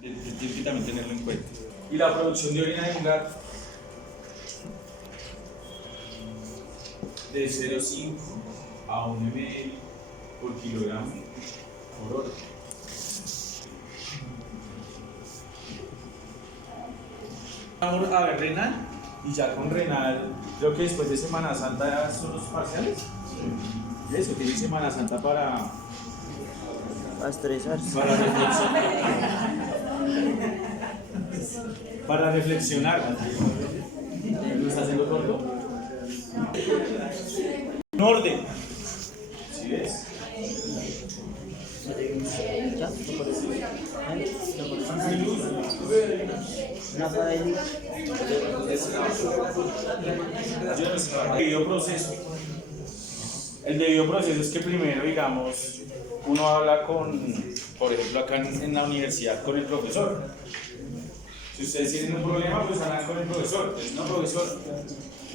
Tienes que también tenerlo en cuenta. Y la producción de orina de un gato de 0,5 a 1 ml por kilogramo por hora. Vamos a ver renal, y ya con renal, creo que después de Semana Santa ya son los parciales. Eso, tiene Semana Santa para estresarse. Para reflexionar. ¿Lo está haciendo corto? Un orden. ¿Sí ves? ¿Ya? Una para ahí. El debido proceso. El debido proceso es que primero, digamos, uno habla con, por ejemplo, acá en la universidad con el profesor. Si ustedes tienen un problema, pues hablan con el profesor. Entonces, no, profesor,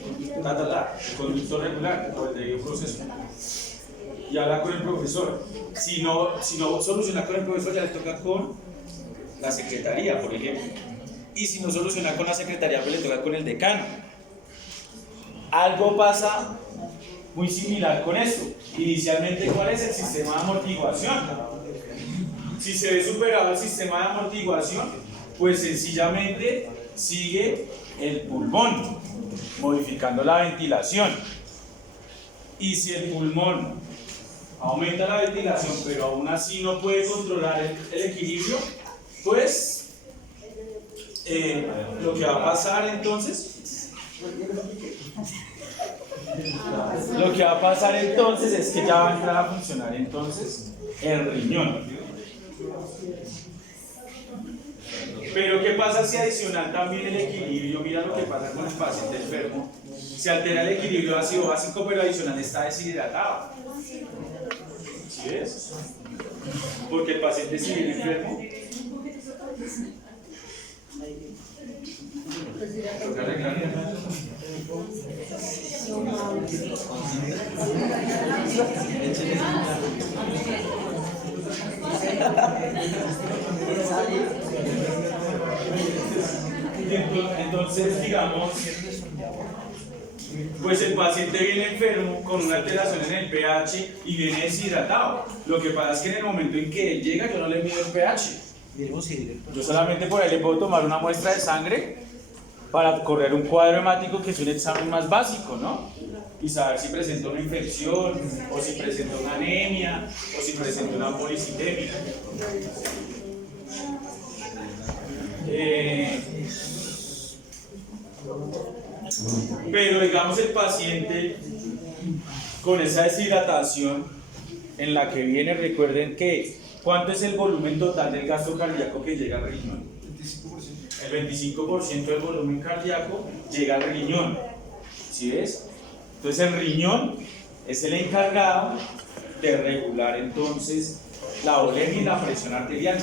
el conducto regular o el debido proceso. Y habla con el profesor. Si no soluciona con el profesor, ya le toca con la secretaría, por ejemplo. Y si no soluciona con la secretaría, pues le toca con el decano. Algo pasa muy similar con esto. Inicialmente, ¿cuál es el sistema de amortiguación? Si se ve superado el sistema de amortiguación, pues sencillamente sigue el pulmón, modificando la ventilación. Y si el pulmón aumenta la ventilación, pero aún así no puede controlar el equilibrio, pues lo que va a pasar entonces es que ya va a entrar a funcionar entonces el riñón. Pero ¿qué pasa si adicional también el equilibrio? Mira lo que pasa con el paciente enfermo. Se altera el equilibrio ácido básico, pero adicional está deshidratado. ¿Sí ves? Porque el paciente si viene enfermo, toca arreglar. Entonces, digamos, pues el paciente viene enfermo con una alteración en el pH y viene deshidratado. Lo que pasa es que en el momento en que él llega, yo no le mido el pH. Yo solamente por ahí le puedo tomar una muestra de sangre para correr un cuadro hemático, que es un examen más básico, ¿no? Y saber si presenta una infección, o si presenta una anemia, o si presenta una policitemia. Pero digamos el paciente con esa deshidratación en la que viene, recuerden que ¿cuánto es el volumen total del gasto cardíaco que llega al riñón? El 25% del volumen cardíaco llega al riñón. ¿Sí ves? Entonces el riñón es el encargado de regular entonces la olemia y la presión arterial.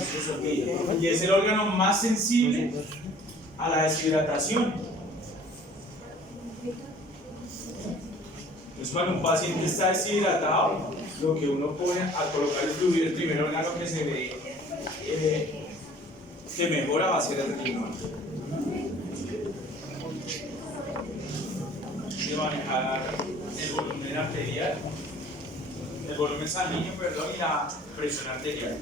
Y es el órgano más sensible a la deshidratación. Entonces cuando un paciente está deshidratado, lo que uno pone al colocar el fluido, el primer órgano que se ve que mejora va a ser el riñón. De manejar el volumen arterial, el volumen sanguíneo, perdón, y la presión arterial.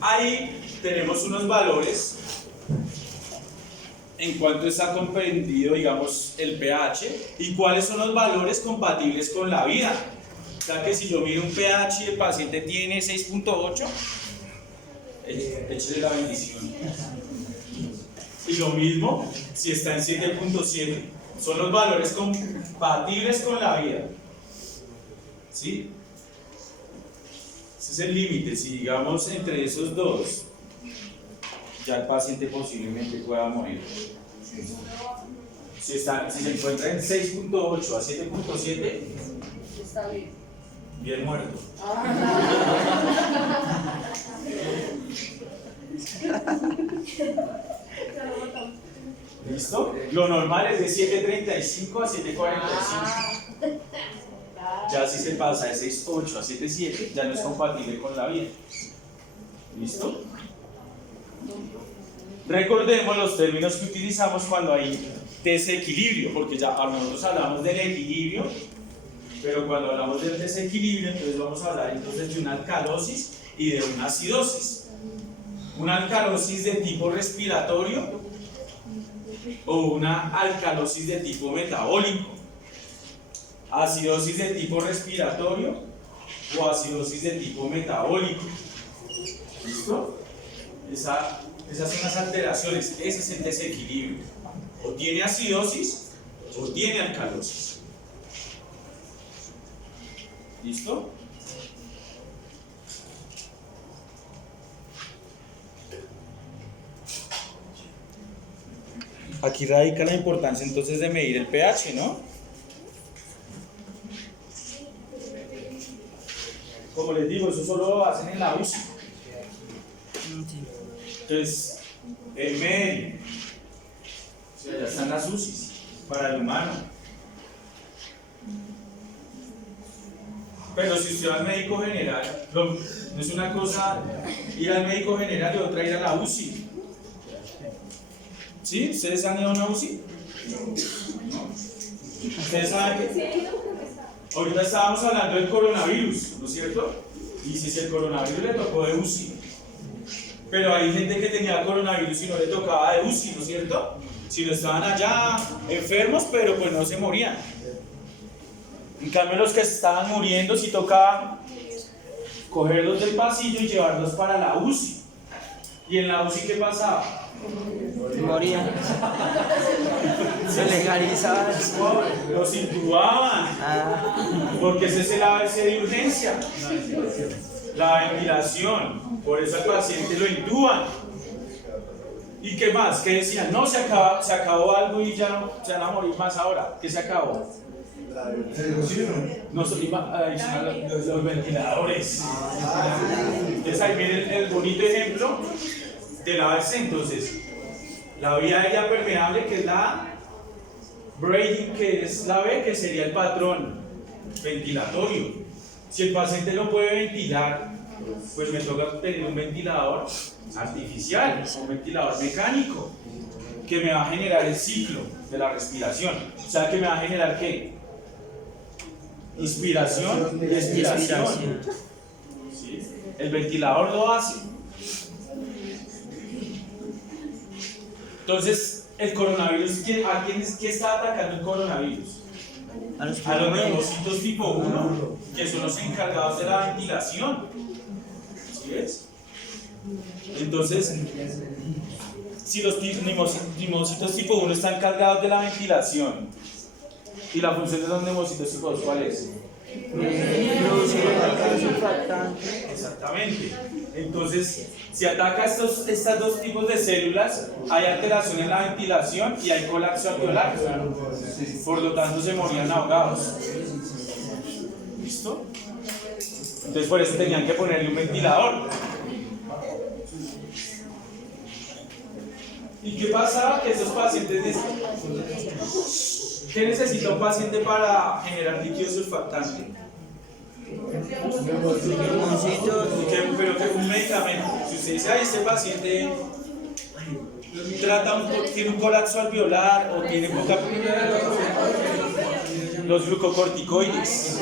Ahí tenemos unos valores en cuanto está comprendido, digamos, el pH y cuáles son los valores compatibles con la vida. O sea que si yo miro un pH y el paciente tiene 6.8, échale la bendición. Y lo mismo si está en 7.7, son los valores compatibles con la vida. ¿Sí? Ese es el límite. Si digamos entre esos dos, ya el paciente posiblemente pueda morir. Si se encuentra en 6.8 a 7.7, está bien. Bien muerto. ¿Listo? Lo normal es de 7.35 a 7.45. Ya si se pasa de 6.8 a 7.7, ya no es compatible con la vida. ¿Listo? Recordemos los términos que utilizamos cuando hay desequilibrio, porque ya nosotros hablamos del equilibrio, pero cuando hablamos del desequilibrio, entonces vamos a hablar entonces de una alcalosis y de una acidosis. Una alcalosis de tipo respiratorio o una alcalosis de tipo metabólico. Acidosis de tipo respiratorio o acidosis de tipo metabólico. ¿Listo? Esas son las alteraciones, ese es el desequilibrio. O tiene acidosis o tiene alcalosis. ¿Listo? Aquí radica la importancia entonces de medir el pH, ¿no? Como les digo, eso solo lo hacen en la UCI. Entonces, el medio, o sea, ya están las UCIs para el humano. Pero si usted va al médico general, no es una cosa ir al médico general y otra ir a la UCI. ¿Sí? ¿Ustedes han ido a una UCI? ¿No? ¿Ustedes saben que ahorita estábamos hablando del coronavirus, ¿no es cierto? Y si el coronavirus le tocó de UCI. Pero hay gente que tenía coronavirus y no le tocaba de UCI, ¿no es cierto? Si no estaban allá enfermos, pero pues no se morían. En cambio, los que se estaban muriendo, sí tocaba cogerlos del pasillo y llevarlos para la UCI. ¿Y en la UCI qué pasaba? Morían. Se legalizaban. Los intubaban. Porque ese es el ABC de urgencia. La ventilación. Por eso al paciente lo intuban. ¿Y qué más? ¿Qué decían? No, se acabó algo y ya no se van a morir más ahora. ¿Qué se acabó? No, los ventiladores. Entonces ahí viene el bonito ejemplo de la ABC. Entonces, la vía aérea permeable, que es la A, braiding, que es la B, que sería el patrón ventilatorio. Si el paciente no puede ventilar, pues me toca tener un ventilador artificial, un ventilador mecánico, que me va a generar el ciclo de la respiración. O sea, que me va a generar ¿qué? Inspiración y expiración. ¿Sí? El ventilador lo hace. Entonces, el coronavirus, ¿a quién está atacando el coronavirus? A los neumocitos tipo 1, que son los encargados de la ventilación. ¿Sí ves? Entonces, si los neumocitos tipo 1 están cargados de la ventilación, ¿y la función de los neumocitos tipo 2 cuál es? Producir el surfactante. Exactamente. Entonces, si ataca estos dos tipos de células, hay alteración en la ventilación y hay colapso alveolar. Por lo tanto, se morían ahogados. ¿Listo? Entonces, por eso tenían que ponerle un ventilador. ¿Y qué pasaba? Que esos pacientes... ¿Qué necesita un paciente para generar líquido surfactante? Pero que un medicamento. Si usted dice, ay, este paciente tiene un colapso alveolar o tiene poca... Los glucocorticoides.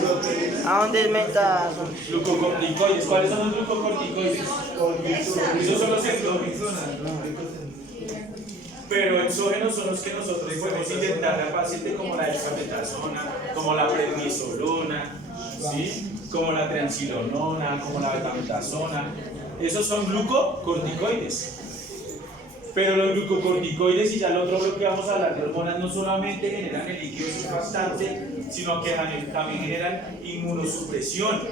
¿A dónde es meta? Glucocorticoides. ¿Cuáles son los glucocorticoides? Esos son los exógenos. Pero exógenos son los que nosotros podemos inyectarle al paciente, como la dexametasona, como la prednisolona, ¿sí? Como la triamcinolona, como la betametasona. Esos son glucocorticoides. Pero los glucocorticoides, y ya el otro bloque que vamos a hablar de hormonas, no solamente generan el líquido surfactante, sino que también generan inmunosupresión.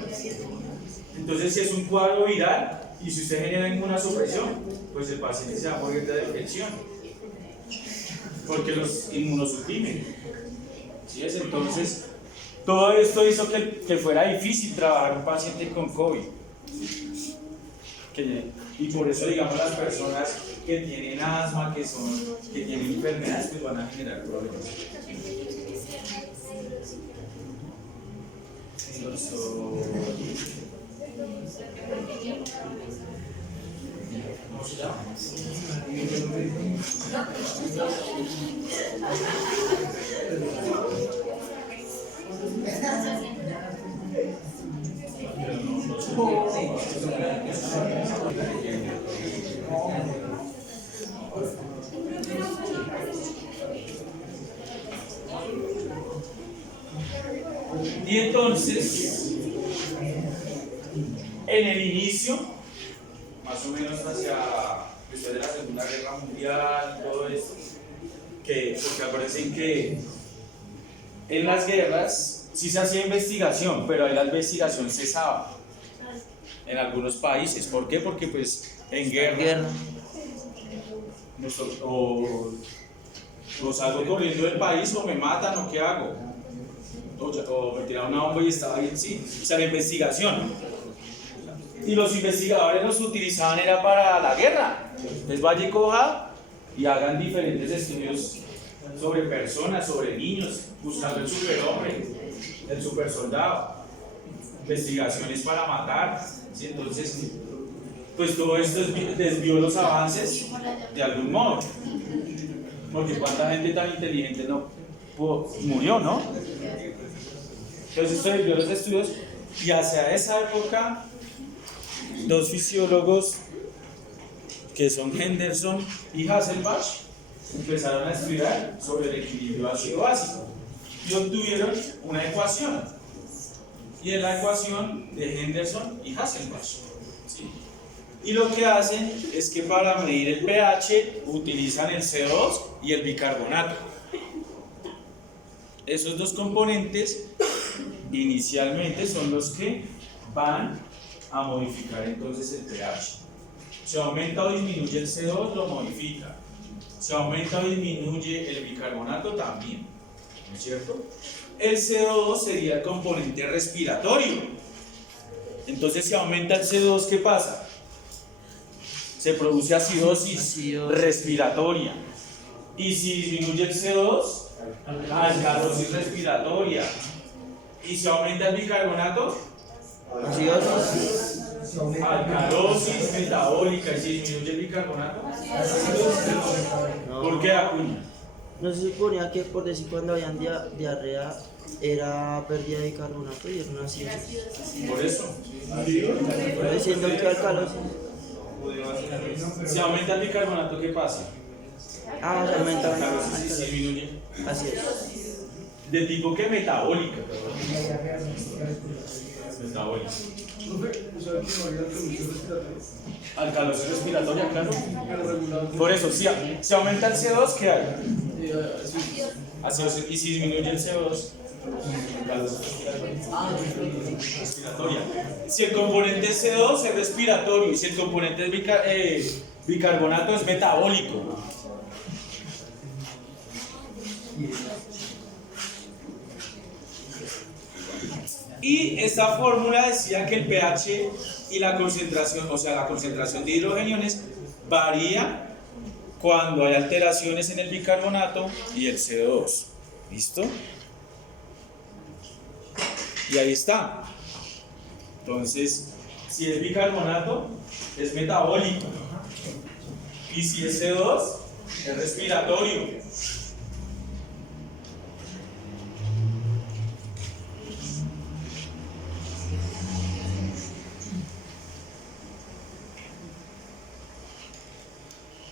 Entonces, si es un cuadro viral y si usted genera inmunosupresión, pues el paciente se va a morir de infección, porque los inmunosuprimen. ¿Sí es? Entonces, todo esto hizo que fuera difícil trabajar un paciente con COVID. Y por eso, digamos, las personas que tienen asma, que tienen enfermedades, pues van a generar problemas. se llama? Y entonces, en el inicio, más o menos hacia después de la Segunda Guerra Mundial, todo esto, porque aparecen que en las guerras sí se hacía investigación, pero ahí la investigación cesaba en algunos países. ¿Por qué? Porque pues en guerra. O salgo corriendo del país o me matan o qué hago. O me tiraron una bomba y estaba bien, sí. O sea, la investigación. Y los investigadores los utilizaban era para la guerra. Entonces vaya y coja y hagan diferentes estudios sobre personas, sobre niños, buscando el superhombre, el supersoldado. Investigaciones para matar. ¿Sí? Entonces, pues todo esto desvió los avances de algún modo. Porque cuánta gente tan inteligente no murió, ¿no? Entonces esto desvió los estudios y hacia esa época dos fisiólogos que son Henderson y Hasselbalch empezaron a estudiar sobre el equilibrio ácido-básico y obtuvieron una ecuación, y es la ecuación de Henderson y Hasselbalch, ¿sí? Y lo que hacen es que para medir el pH utilizan el CO2 y el bicarbonato. Esos dos componentes inicialmente son los que van a modificar entonces el pH. Si aumenta o disminuye el CO2, lo modifica. Si aumenta o disminuye el bicarbonato, también. ¿No es cierto? El CO2 sería el componente respiratorio. Entonces, si aumenta el CO2, ¿qué pasa? Se produce acidosis respiratoria. Y si disminuye el CO2, alcalosis respiratoria. Y si aumenta el bicarbonato, alcalosis metabólica. Y si disminuye el bicarbonato, ¿por qué, Acuña? No se suponía que, por decir, cuando habían diarrea era pérdida de carbonato y era una acidosis. Por eso. Diciendo que alcalosis. Si aumenta el bicarbonato, ¿qué pasa? Se aumenta la Alcalosis, si disminuye. Así es. De tipo que metabólica. Metabólica. Alcalosis respiratoria, claro. Por eso, si aumenta el CO2, ¿qué hay? Acidosis. Y si disminuye el CO2, respiratoria. Si el componente es CO2 es respiratorio, y si el componente es bicarbonato es metabólico. Y esta fórmula decía que el pH y la concentración, o sea, la concentración de hidrogeniones varía cuando hay alteraciones en el bicarbonato y el CO2. ¿Listo? Y ahí está. Entonces, si es bicarbonato, es metabólico. Y si es CO2, es respiratorio.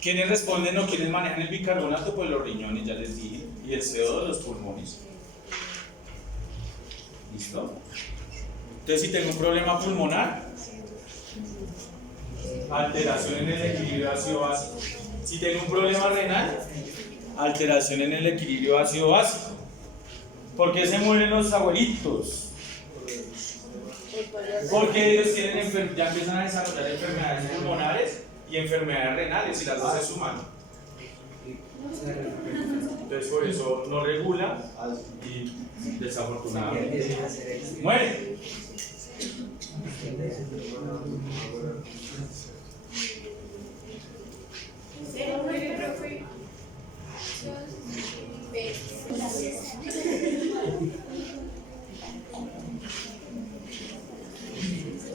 ¿Quiénes responden o quiénes manejan el bicarbonato? Pues los riñones, ya les dije, y el CO2 los pulmones. ¿Listo? Entonces, si tengo un problema pulmonar, alteración en el equilibrio ácido-básico. Si tengo un problema renal, alteración en el equilibrio ácido-básico. ¿Por qué se mueren los abuelitos? Porque ellos tienen ya empiezan a desarrollar enfermedades pulmonares y enfermedades renales, y las dos se suman. Entonces por eso no regula y desafortunadamente muere.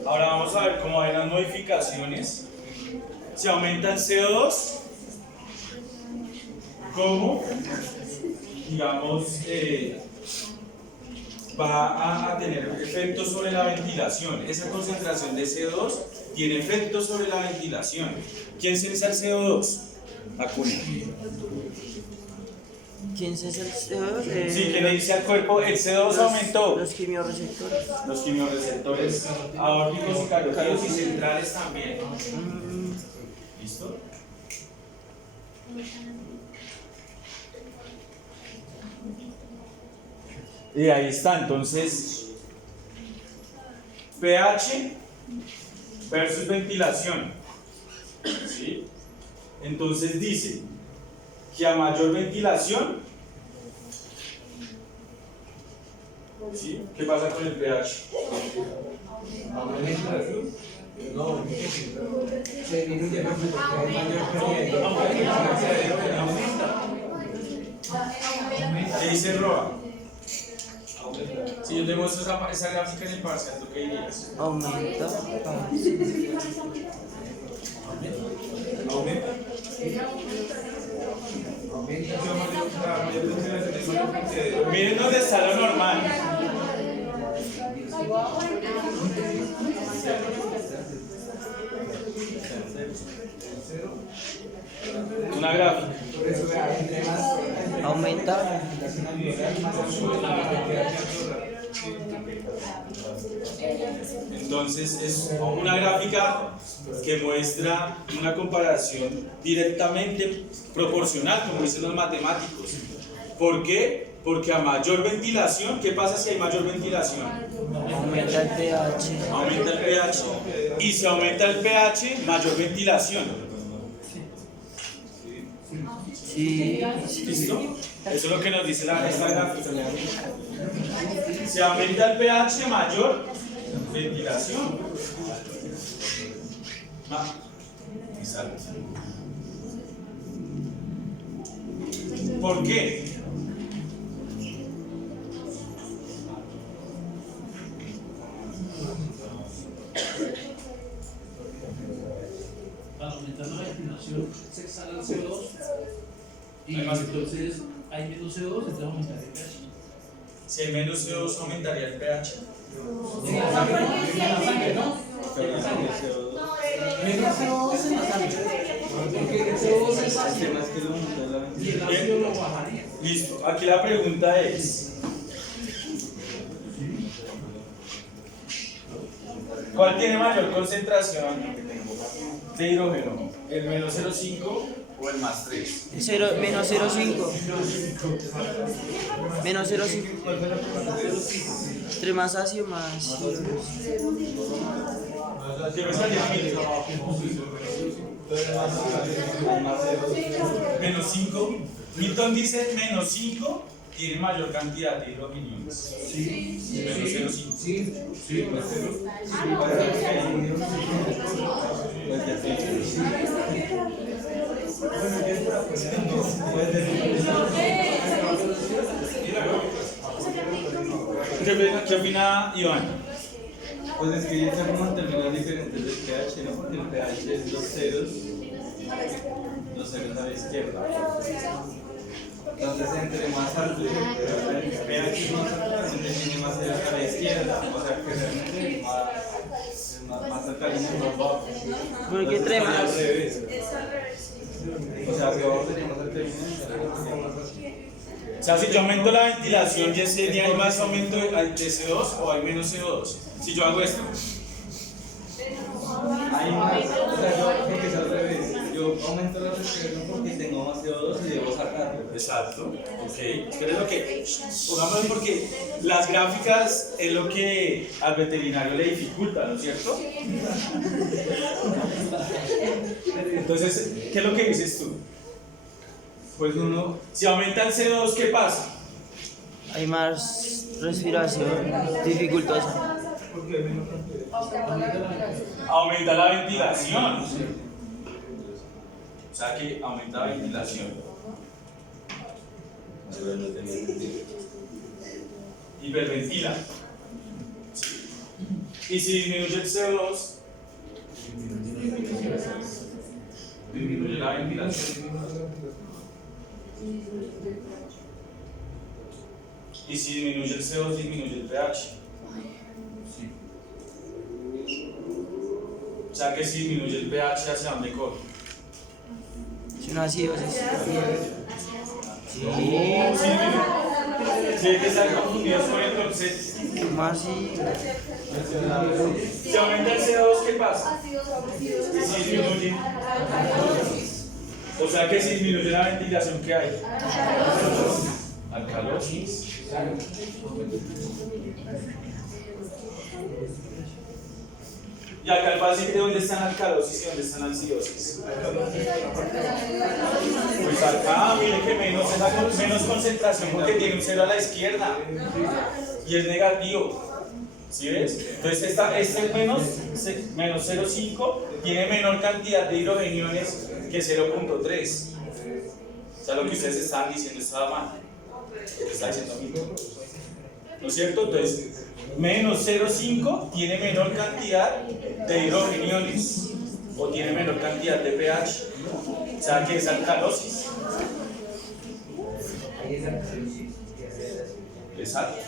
Ahora vamos a ver cómo hay unas modificaciones, Si aumenta el CO2, ¿cómo? Digamos, va a tener efectos sobre la ventilación. Esa concentración de CO2 tiene efectos sobre la ventilación. ¿Quién sensa el CO2? Acuña. ¿Quién es el CO2? Sí, que le dice al cuerpo, el CO2 aumentó. Los quimiorreceptores. Los quimiorreceptores aórticos y carótidos y centrales también. ¿Listo? Y ahí está, entonces, pH versus ventilación. ¿Sí? Entonces dice que a mayor ventilación, ¿sí? ¿Qué pasa con el pH? Se disminuye porque hay mayor ¿Qué dice Roa? Si yo te muestro esa gráfica en el parcial, ¿tú qué dirías? Aumenta. ¿Aumenta? Miren dónde está lo normal. Una gráfica. Aumenta. Entonces es una gráfica que muestra una comparación directamente proporcional, como dicen los matemáticos. ¿Por qué? Porque a mayor ventilación, ¿qué pasa si hay mayor ventilación? Aumenta el pH. Aumenta el pH. Y si aumenta el pH, mayor ventilación. Sí. ¿Listo? Eso es lo que nos dice esta gráfica. Si aumenta el pH, mayor ventilación. Exacto. ¿Por qué? Para aumentar la ventilación se exhala el CO2 y Además, entonces hay menos CO2, entonces aumenta el pH. Si hay menos CO2, aumentaría el pH. En la sangre, ¿no? Menos CO2 en la sangre. Porque el CO2 es ácido y el ácido lo bajaría. Listo. Aquí la pregunta es: ¿cuál tiene mayor concentración de hidrógeno? ¿El menos 0,5 o el más 3? Menos 0,5. Menos 0,5. Entre más ácido, más. ¿Qué me salió aquí? Menos 5. Newton dice menos 5 tiene mayor cantidad de hidrogeniones. Sí. Menos 0,5. Sí, sí, más cero. ¿Qué opina Iván? Pues es que ya se como términos diferentes del pH, ¿no? Porque el pH es los ceros a la izquierda. Entonces, entre más alto el pH más alto, también tiene más ceros a la izquierda. O sea que realmente es más alcalino y más bajo. Porque entre Entonces, más. al revés. O sea, hacia abajo sería más alcalino y hacia arriba sería más ácido. O sea, si yo aumento la ventilación, ¿ya sería hay más aumento de CO2 o hay menos CO2? Si yo hago esto. Hay más, o sea, yo creo que es al revés. Yo aumento la respiración porque tengo más CO2 y debo sacarlo. Exacto. Ok. Pero es lo que. Pongámoslo porque las gráficas es lo que al veterinario le dificulta, ¿no es cierto? Entonces, ¿qué es lo que dices tú? Pues uno, Si aumenta el CO2, ¿qué pasa? Hay más respiración dificultosa. Aumenta la ventilación. O sea que aumenta la ventilación. Hiperventila. ¿Sí? Y si disminuye el CO2, disminuye la ventilación. Y si disminuye el CO2, disminuye el pH. O sea que si disminuye el pH, ¿hacia dónde corre? Es una acidosis. No, sí, sí, que están confundidos con el concepto. Más y Si aumenta el CO2, ¿qué pasa? Y si disminuye. O sea que si disminuye la ventilación, ¿qué hay? Alcalosis. Y acá el paciente, ¿dónde están alcalosis y dónde están acidosis? Pues acá, mire que menos concentración porque tiene un 0 a la izquierda y es negativo. ¿Sí ves? Entonces este menos 0,5 tiene menor cantidad de hidrogeniones que 0,3. O sea, lo que ustedes estaban diciendo estaba mal. Está diciendo a mí. ¿No es cierto? Entonces, menos 0,5 tiene menor cantidad de hidrogeniones o tiene menor cantidad de pH. O sea, que es alcalosis. Exacto.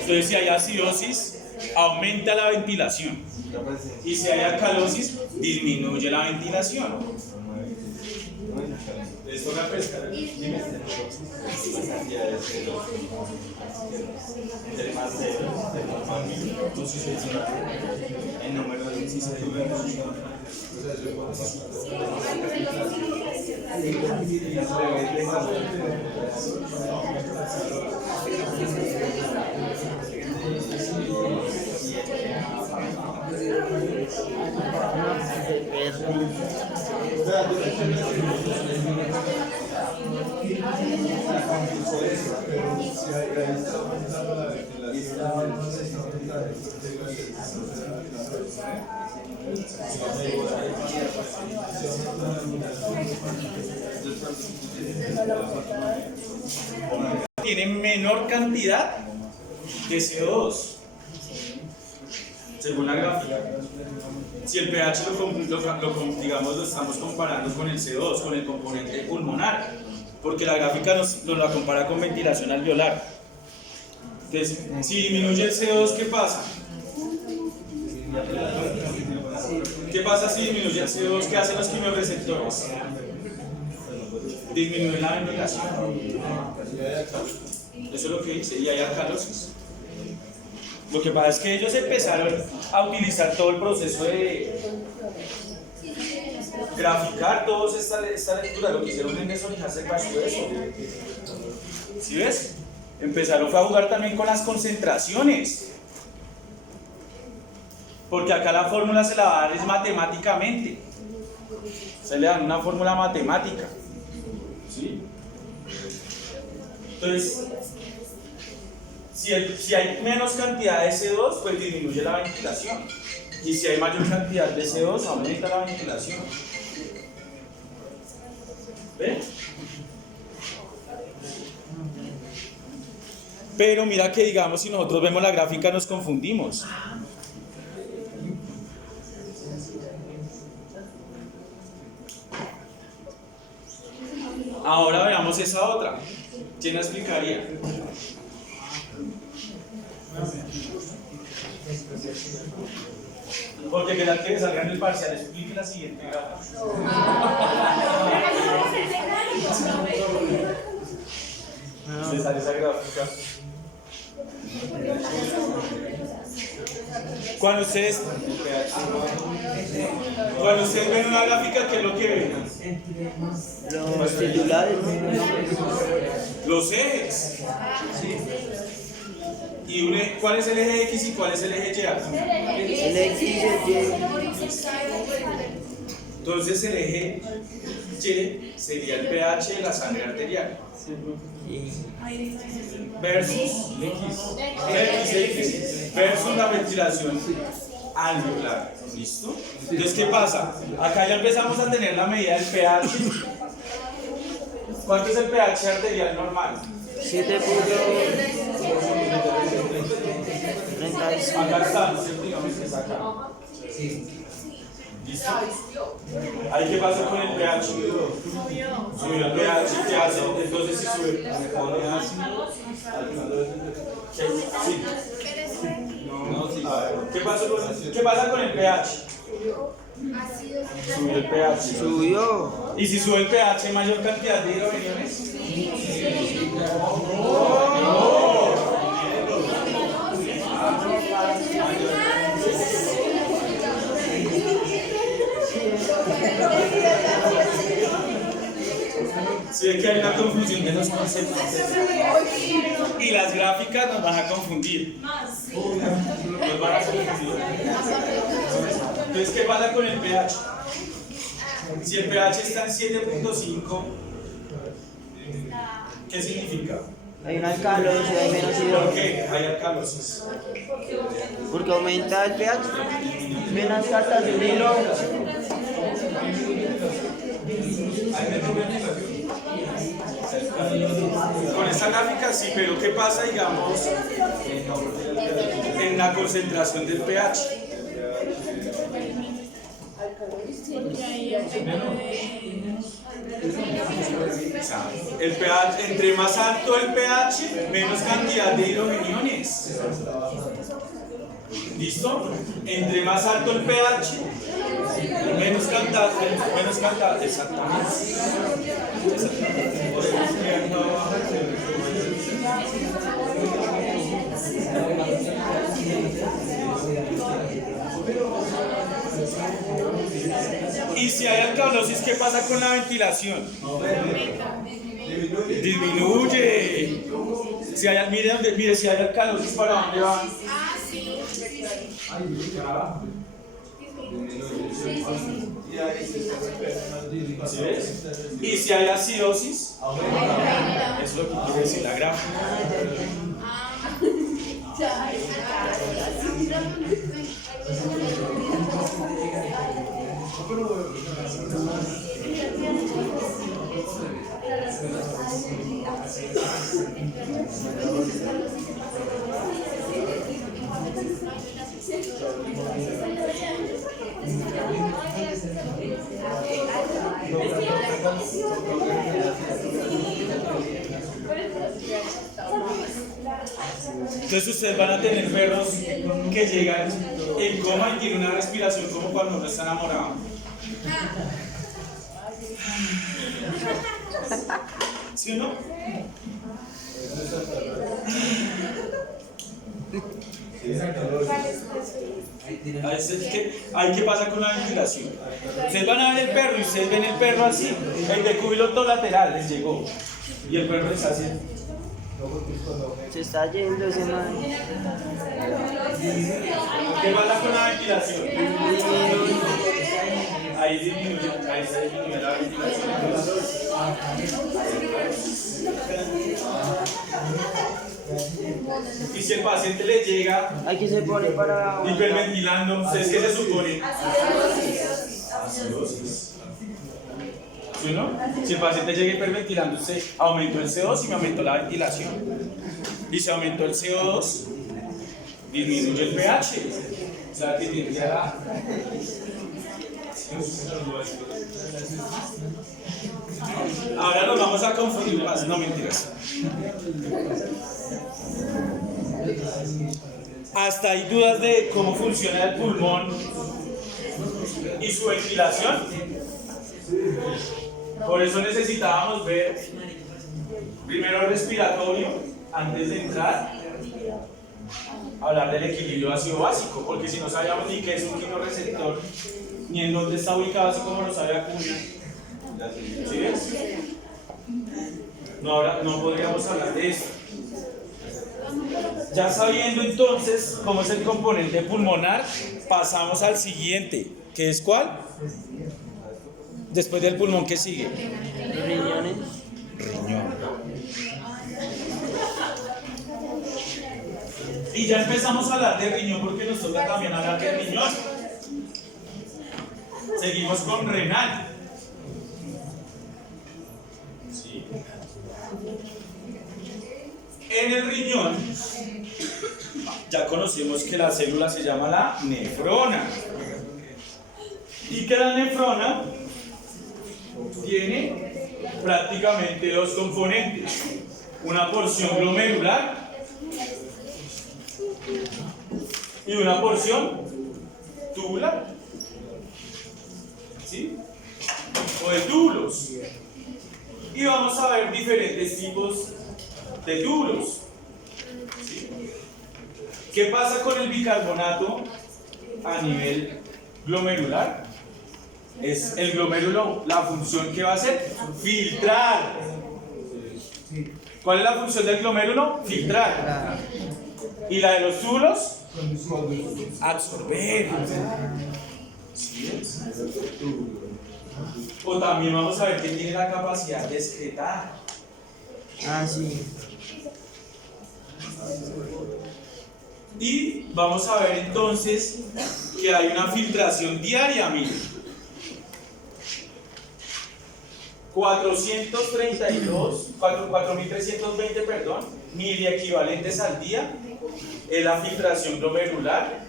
Entonces, si hay acidosis, aumenta la ventilación. Y si hay alcalosis, disminuye la ventilación. Esto es una pesca. Dime. El número de tiene menor cantidad de CO2 según la gráfica. Si el pH digamos, lo estamos comparando con el CO2, con el componente pulmonar, porque la gráfica nos la compara con ventilación alveolar. Entonces, si disminuye el CO2, ¿qué pasa? ¿Qué pasa si disminuye el CO2? ¿Qué hacen los quimiorreceptores? Disminuye la ventilación. Eso es lo que dice, y hay alcalosis. Lo que pasa es que ellos empezaron a utilizar todo el proceso de graficar toda esta lectura. Lo que hicieron en desorientarse pasó eso. ¿Sí ves? Empezaron a jugar también con las concentraciones. Porque acá la fórmula se la va a dar es matemáticamente. Se le dan una fórmula matemática. ¿Sí? Entonces, si hay menos cantidad de CO2, pues disminuye la ventilación. Y si hay mayor cantidad de CO2, aumenta la ventilación. ¿Ven? Pero mira que, digamos, si nosotros vemos la gráfica nos confundimos. Ahora veamos esa otra. ¿Quién la explicaría? Porque que la que salga en el parcial, explique la siguiente gráfica. Se sale esa gráfica. Cuando ustedes ven una gráfica, ¿qué es lo que ven? los titulares. Los ejes. ¿Y cuál es el eje X y cuál es el eje Y? El X y el Y. Entonces el eje Y sería el pH de la sangre arterial versus versus la ventilación alveolar. ¿Listo? Entonces, ¿qué pasa? Acá ya empezamos a tener la medida del pH. ¿Cuánto es el pH arterial normal? 7.32. acá es. Acá está, ¿cierto? Digamos que es acá. ¿Listo? Ahí qué pasa con el pH. Subió el pH, ¿qué hace? Entonces si sube. Sí. ¿Qué pasa con el pH? Subió el pH. Subió. ¿Y si sube el pH, mayor cantidad de hidrogeniones? Si es que hay una confusión de los conceptos. Y las gráficas nos van a confundir. Nos van a confundir. Entonces, ¿qué pasa con el pH? Si el pH está en 7.5, ¿qué significa? Hay una alcalosis, hay menos ¿Por hidrógeno. qué hay alcalosis? Porque aumenta el pH. Menos cartas de un hilo. Con esta gráfica sí, pero ¿qué pasa, digamos, en la concentración del pH? El pH, entre más alto el pH, menos cantidad de hidrogeniones. ¿Listo? Entre más alto el pH, menos cantidad, exactamente. Y si hay alcalosis, ¿qué pasa con la ventilación? Disminuye. Si hay, mire, si hay alcalosis, ¿para dónde va? ¿Sí ves? Y si hay acidosis, eso es lo que quiere decir la gráfica. Entonces ustedes van a tener perros que llegan en coma y tienen una respiración como cuando uno está enamorado. ¿Sí o no? Ahí qué pasa con la ventilación. Ustedes van a ver el perro y ustedes ven el perro así, el decúbito lateral les llegó y el perro está así. Se está yendo ese man. ¿Qué pasa con la ventilación? Ahí disminuye, ahí se disminuye la ventilación. Y si el paciente le llega Aquí se pone para. hiperventilando, ¿ustedes qué se supone? Acidosis. ¿Sí o no? Si el paciente llega hiperventilando, usted aumentó el CO2 y me aumentó la ventilación. Y si aumentó el CO2, disminuye el pH. O sea, que tiene que dar. Ahora nos vamos a confundir más, no mentiras. Hasta hay dudas de cómo funciona el pulmón y su ventilación. Por eso necesitábamos ver primero el respiratorio antes de entrar a hablar del equilibrio ácido básico, porque si no sabíamos ni qué es un quimioreceptor ni en dónde está ubicado, así como lo sabe Acuña. ¿Sí ves? No podríamos hablar de eso. Ya sabiendo entonces cómo es el componente pulmonar, pasamos al siguiente, que es ¿cuál? Después del pulmón, ¿qué sigue? Riñones. Riñón. Y ya empezamos a hablar de riñón porque nos toca también hablar de riñón. Seguimos con renal. ¿Sí? En el riñón ya conocemos que la célula se llama la nefrona. Y que la nefrona tiene prácticamente dos componentes. Una porción glomerular y una porción tubular. ¿Sí? O de túbulos. Y vamos a ver diferentes tipos de túbulos. ¿Sí? ¿Qué pasa con el bicarbonato a nivel glomerular? Es el glomérulo, la función que va a hacer, filtrar. ¿Cuál es la función del glomérulo? Filtrar. ¿Y la de los túbulos? Absorber. ¿Sí es? O también vamos a ver que tiene la capacidad de excretar. Ah, sí. Y vamos a ver entonces que hay una filtración diaria, miren. 4.320, perdón, miliequivalentes al día es la filtración glomerular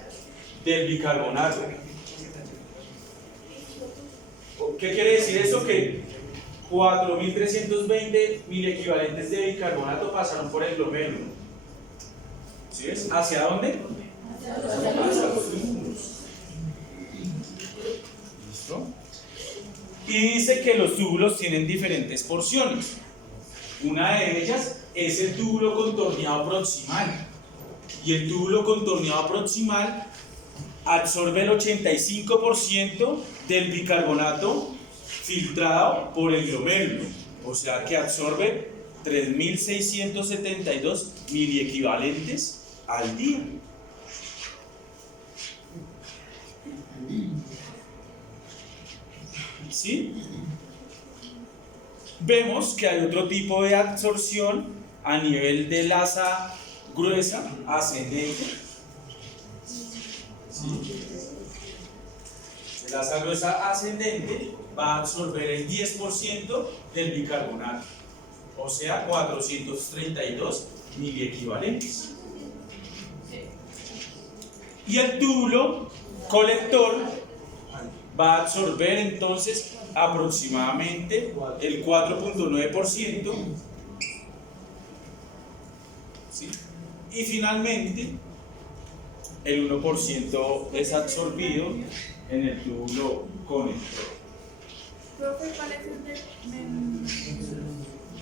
del bicarbonato. ¿Qué quiere decir eso? Que 4.320 miliequivalentes de bicarbonato pasaron por el glomérulo. ¿Sí ves? ¿Hacia dónde? Hacia los túbulos. ¿Listo? Y dice que los túbulos tienen diferentes porciones. Una de ellas es el túbulo contorneado proximal. Y el túbulo contorneado proximal absorbe el 85% del bicarbonato filtrado por el glomérulo. O sea que absorbe 3.672 miliequivalentes al día. ¿Sí? Vemos que hay otro tipo de absorción a nivel de la asa gruesa ascendente. ¿Sí? El asa gruesa ascendente va a absorber el 10% del bicarbonato, o sea, 432 miliequivalentes. Y el túbulo colector va a absorber entonces aproximadamente el 4.9%. ¿Sí? Y finalmente el 1% es absorbido en el túbulo conector. Profe, ¿cuál es el de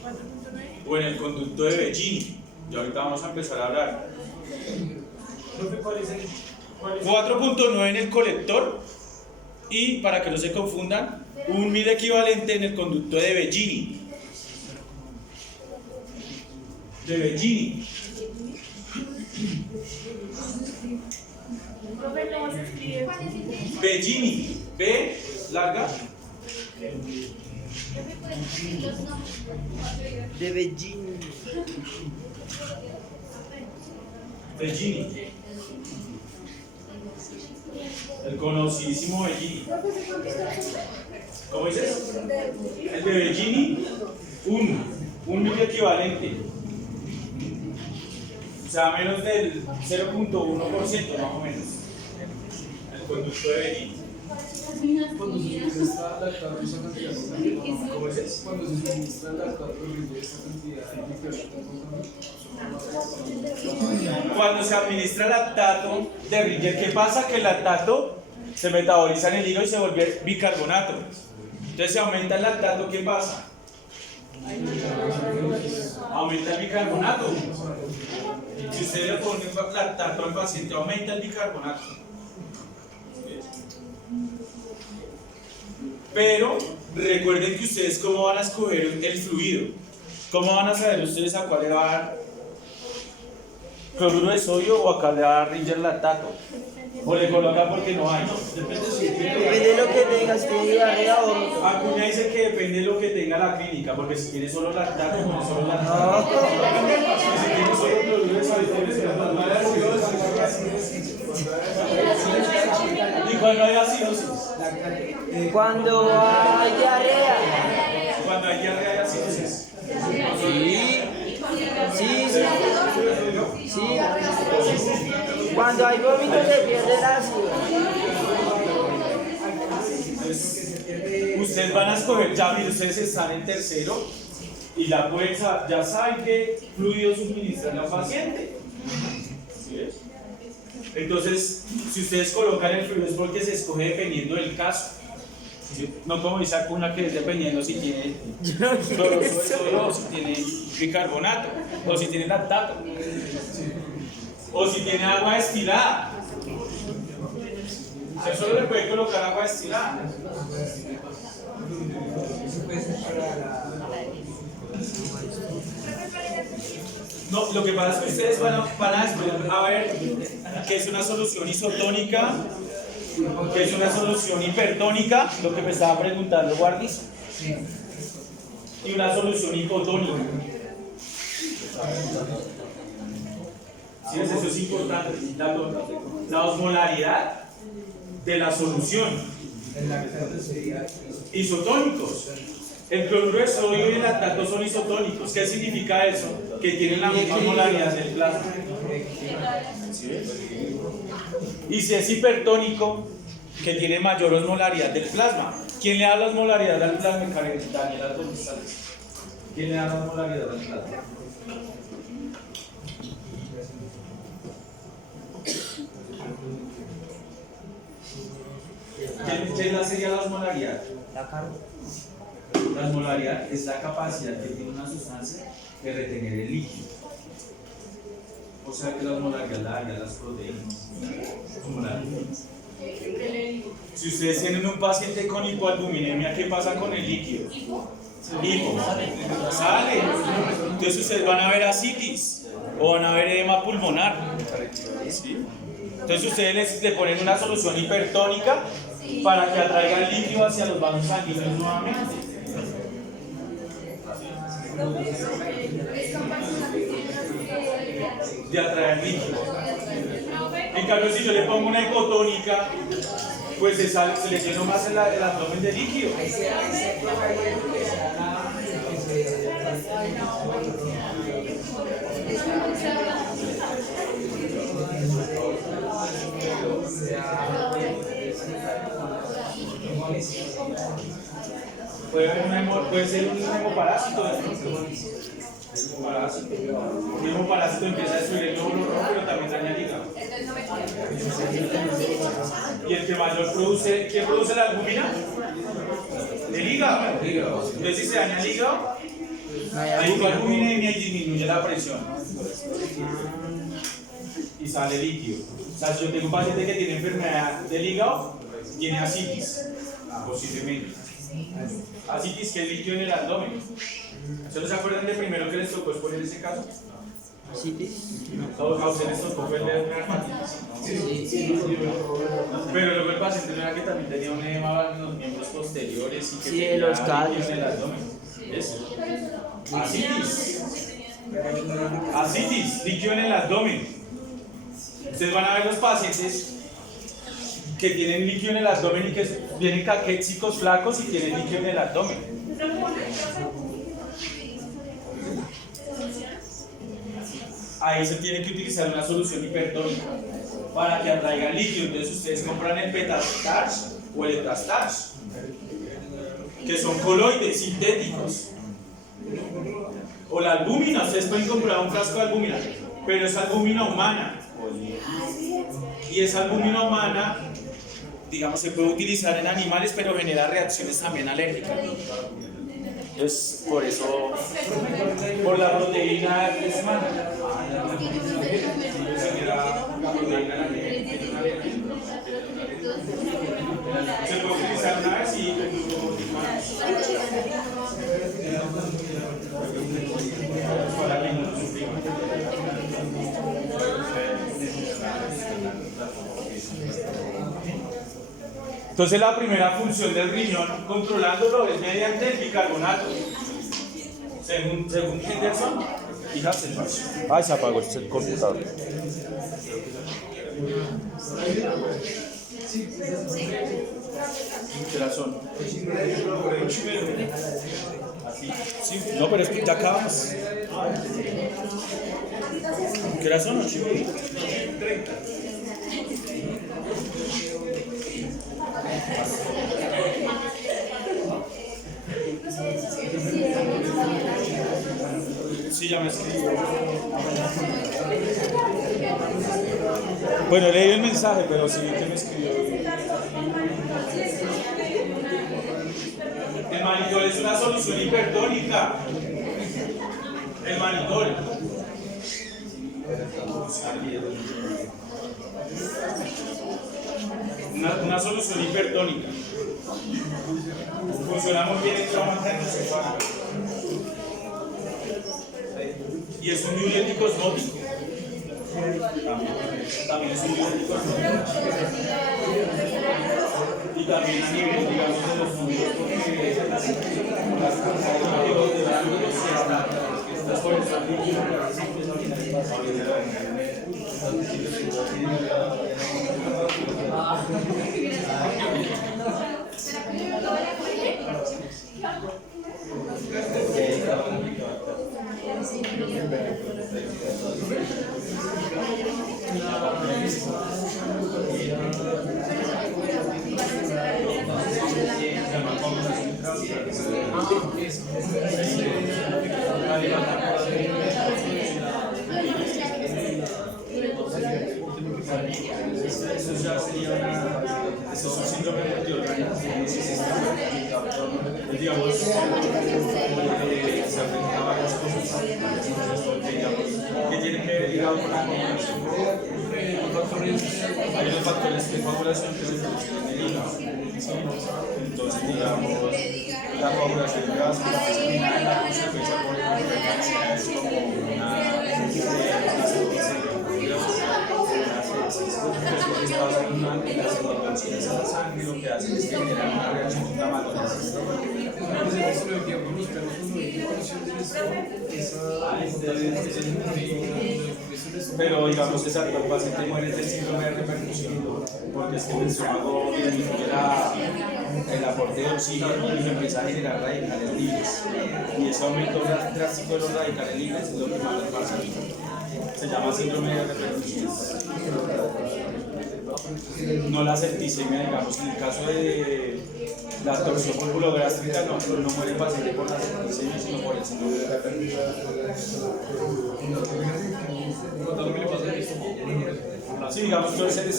4.9? O en el conducto de Bellini. Y ahorita vamos a empezar a hablar. Profe, ¿cuál es el? 4.9 en el colector. Y para que no se confundan, un miliequivalente en el conducto de Bellini. De Bellini. Profe, ¿cómo se escribe? Bellini. B larga. De Beijing. Bellini. El conocidísimo Bellini. ¿Cómo dices? El de Bellini, un miliequivalente. O sea, menos del 0.1% más o menos. El conducto de Bellini. Cuando se suministra lactato esa cantidad, ¿Cómo dices? cuando se suministra lactato de esa cantidad Cuando se administra lactato de Ringer, ¿qué pasa? Que el lactato se metaboliza en el hígado y se vuelve bicarbonato. Entonces, si aumenta el lactato, ¿qué pasa? Aumenta el bicarbonato. Si usted le pone lactato al paciente, aumenta el bicarbonato. Pero recuerden que ustedes cómo van a escoger el fluido. ¿Cómo van a saber ustedes a cuál le va a dar cloruro de sodio o a cuál le va a dar Ringer lactato? O le colocan porque no hay. Depende de lo que tengas, si tienes diarrea o... Acuña dice que depende de lo que tenga la clínica, porque si tiene solo lactato, pone solo lactato. No. Si tiene solo cloruro de sodio, pone solo lactato. ¿Y cuando hay acidosis? Cuando hay diarrea. Cuando hay diarrea hay acidosis. Sí. Sí, sí. Sí. Cuando hay vómito se pierde el ácido. Ustedes van a escoger, ya miren, ustedes están en tercero y ya saben qué fluido suministran al paciente. ¿Sí ves? Entonces, si ustedes colocan el fluido es porque se escoge dependiendo del caso. ¿Sí? No como dice una que es dependiendo si tiene cloruro, o si tiene bicarbonato, o si tiene lactato, o si tiene agua destilada. Usted solo le puede colocar agua destilada. No, lo que pasa es que ustedes van a ver qué es una solución isotónica, qué es una solución hipertónica, lo que me estaba preguntando Guardis, y una solución hipotónica. ¿Sí? Eso es importante, la osmolaridad de la solución. Isotónicos. El cloruro de sodio y el lactato son isotónicos. ¿Qué significa eso? Que tienen la misma molaridad del plasma. ¿Sí ves? Y si es hipertónico, que tiene mayor osmolaridad del plasma. ¿Quién le da la osmolaridad al plasma? Daniela González. ¿Quién le da la osmolaridad al plasma? ¿Qué sería la osmolaridad? La carne. La osmolaridad es la capacidad que tiene una sustancia de retener el líquido. O sea que la osmolaridad la daría las proteínas. Si ustedes tienen un paciente con hipoalbuminemia, ¿qué pasa con el líquido? Hipo. Sale. Entonces ustedes van a ver ascitis o van a ver edema pulmonar. ¿Sí? Entonces ustedes le ponen una solución hipertónica para que atraiga el líquido hacia los vasos sanguíneos nuevamente. De atraer líquido. En cambio, si yo le pongo una hipotónica, pues se le llenó más el abdomen de líquido. Puede ser un hemoparásito. Un hemoparásito empieza a destruir el glóbulo rojo, pero también daña el hígado. Y el que mayor produce, ¿quién produce la albúmina? El hígado. Entonces, si se daña el hígado, hay hipoalbuminemia y disminuye la presión. Y sale líquido. O sea, si yo tengo un paciente que tiene enfermedad del hígado, tiene ascitis, posiblemente. Ascitis, que es líquido en el abdomen. ¿Ustedes se acuerdan de primero que les tocó exponer ese caso? ¿Ascitis? Todos a ustedes les tocó ver una hepatitis. Sí. Pero luego el paciente no era que también tenía un edema en los miembros posteriores y que tenía los líquido en el abdomen. Eso. Ascitis. Ascitis, líquido en el abdomen. Ustedes van a ver los pacientes que tienen líquido en el abdomen y que vienen caquéxicos flacos y tienen líquido en el abdomen. Ahí se tiene que utilizar una solución hipertónica para que atraiga líquido. Entonces ustedes compran el Betastarch o el Etastarch, que son coloides sintéticos. O la albúmina, ustedes pueden comprar un frasco de albúmina, pero es albúmina humana. Y esa albúmina humana, digamos, se puede utilizar en animales, pero genera reacciones también alérgicas. Entonces, por eso, por la proteína es humana. Se puede utilizar una vez y para que no sufrimos. Entonces la primera función del riñón controlándolo es mediante el bicarbonato. Según Henderson y Hasselbalch. Ay, se apagó el computador. ¿Qué hora son? Así. Sí, no, pero es que ya acabamos. ¿Qué hora son? 8:30. Sí, ya me escribió. Bueno, leí el mensaje, pero sí que me escribió. El manitol es una solución hipertónica. El manitol. Una solución hipertónica. Funciona muy bien en traumas encefálicos. Y es un diurético osmótico. También es un diurético osmótico. Y también a nivel, digamos, de los fluidos, porque las cosas de las fuerzas eso es un síndrome multiorgánico. Digamos, se afecta a varias cosas. ¿Qué tiene que ver ligado con la coagulación? Hay unos factores de coagulación que se producen en el hígado. Entonces, digamos, la coagulación de gas que se elimina en la consecuencia por hipertensión es como una después pasa una de las intervenciones a la sangre, lo que hace es que genera una reacción inflamatoria al sistema. Pero digamos, exacto, el paciente muere del síndrome de repercusión, porque es que el estómago disminuye el aporte de oxígeno y empieza a generar radicales libres. Y ese aumento drástico de los radicales libres es lo que mata al paciente. Se llama síndrome de repercusión. No la septicemia, digamos, en el caso de la torsión pulmonogástrica no muere el paciente por la septicemia, sino por el síndrome de repercusión. Sí, digamos, torce el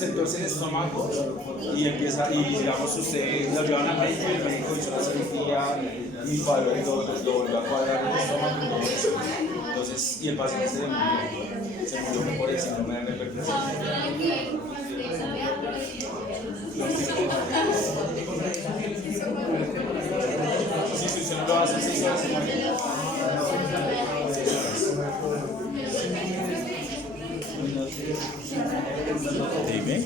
estómago y empieza, y digamos, usted lo llevan al médico y el médico hizo la cirugía y cuadró y lo volvió a cuadrar el estómago y todo eso. Entonces, y el paciente se murió por el síndrome de repercusión. Sí, si usted no lo hace 6 horas se muere. Dime.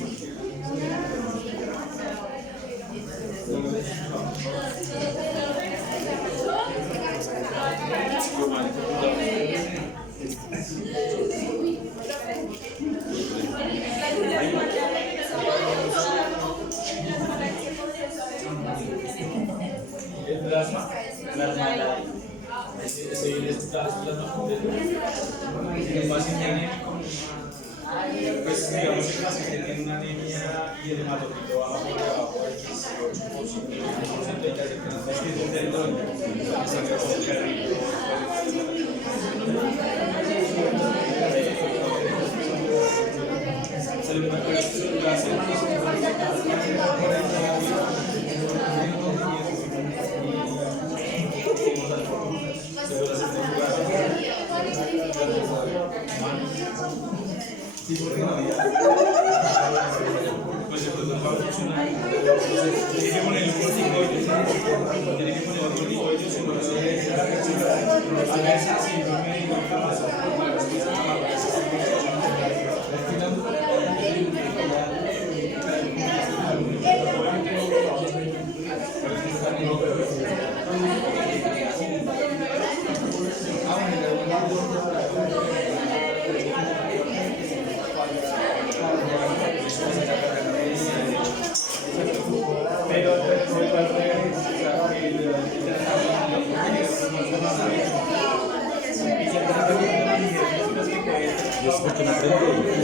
El plasma, el paciente anémico, pues digamos que el paciente tiene una anemia y el hematocrito baja por debajo del 18%, hay que hacer transfusiones del dolor, se le puede pues de pronto va a funcionar. Tiene que poner un corticoide, si no se le da a veces síndrome de inflamación por la Yo sé que no aprendí.